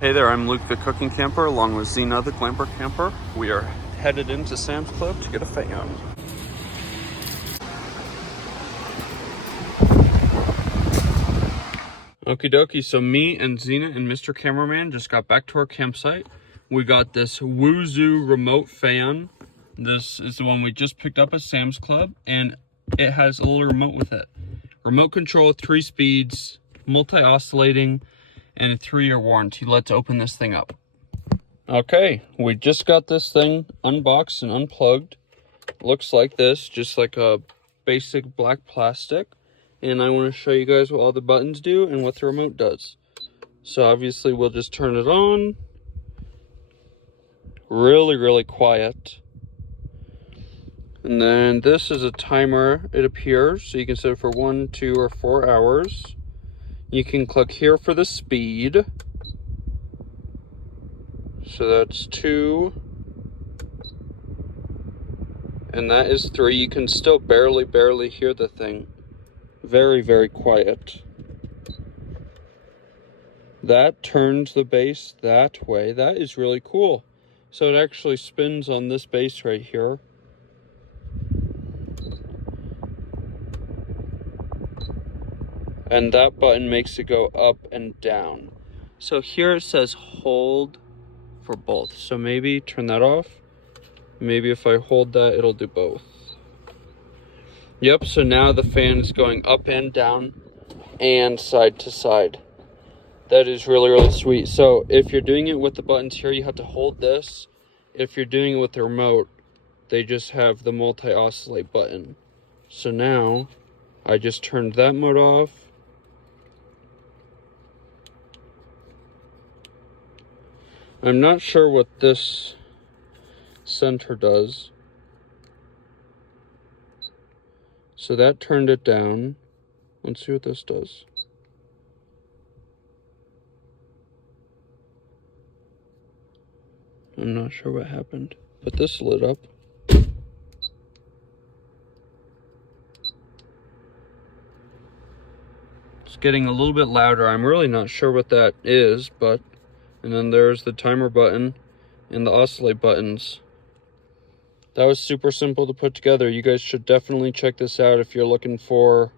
Hey there, I'm Luke the Cooking Camper along with Zena the Glamper Camper. We are headed into Sam's Club to get a fan. Okie dokie, so me and Zena and Mr. Cameraman just got back to our campsite. We got this Woozoo remote fan. This is the one we just picked up at Sam's Club, and it has a little remote with it. Remote control, 3 speeds, multi-oscillating, and a 3-year warranty. Let's open this thing up. Okay, we just got this thing unboxed and unplugged. Looks like this, just like a basic black plastic. And I want to show you guys what all the buttons do and what the remote does. So obviously we'll just turn it on. Really quiet. And then this is a timer, it appears. So you can set it for 1, 2, or 4 hours. You can click here for the speed. So that's 2. And that is 3. You can still barely hear the thing. Very quiet. That turns the base that way. That is really cool. So it actually spins on this base right here. And that button makes it go up and down. So here it says hold for both. So maybe turn that off. Maybe if I hold that, it'll do both. Yep, so now the fan is going up and down and side to side. That is really sweet. So if you're doing it with the buttons here, you have to hold this. If you're doing it with the remote, they just have the multi-oscillate button. So now I just turned that mode off. I'm not sure what this center does. So that turned it down. Let's see what this does. I'm not sure what happened, but this lit up. It's getting a little bit louder. I'm really not sure what that is, but... And then there's the timer button and the oscillate buttons. That was super simple to put together. You guys should definitely check this out if you're looking for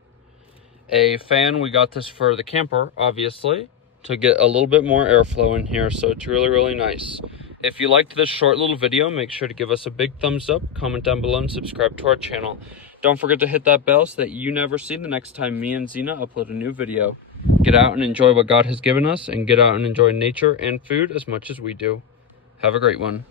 a fan. We got this for the camper, obviously, to get a little bit more airflow in here. So it's really nice. If you liked this short little video, make sure to give us a big thumbs up, comment down below, and subscribe to our channel. Don't forget to hit that bell so that you never see the next time me and Zena upload a new video. Get out and enjoy what God has given us, and get out and enjoy nature and food as much as we do. Have a great one.